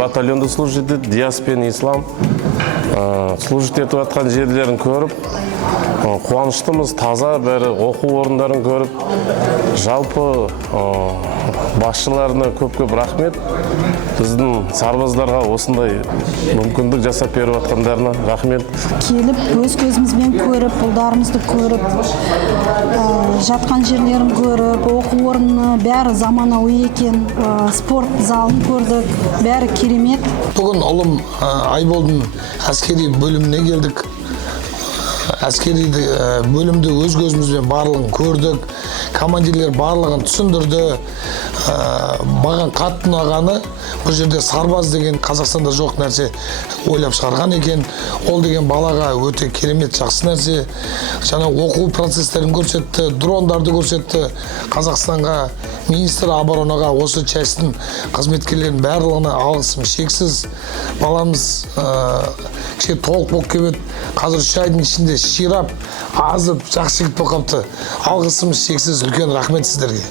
батальонда служит етеді, Диас пен Ислам служит етіп жатқан жерлерін көріп, қуаныштымыз, таза бәрі оқу орындарын көріп, жалпы басшыларына көп рахмет. Біздің сарбаздарға осындай мүмкіндік жасап беріп жатқандарына рахмет. Келіп, өз көзімізбен көріп, ұлдарымызды көріп, жатқан жерлерін көріп, оқу орны бәрі заманауи екен, спорт залын көрдік, бәрі керемет. Бүгін ұлым Айболдың әскери бөліміне келдік. Әскери бөлімді өз көзімізбен барлығын көрдік. Командирлер барлығын түсіндірді. Маған қатты ұнағаны, бұл жерде сарбаз деген Қазақстанда жоқ нәрсе ойлап шығарған екен. Ол деген балаға өте керемет жақсы нәрсе. Жаңа оқу процестерін көрсетті, дрондарды көрсетті. Қазақстанға, министр оборонаға, осы частьтің қызметкерлерінің барлығына алғысым шексіз. Баламыз кеше толық болып келеді. Қазір 3 айдың ішінде ширап, азып, жақсы жігіт болып қалыпты. Алғысымыз шексіз, үлкен рахмет сіздерге.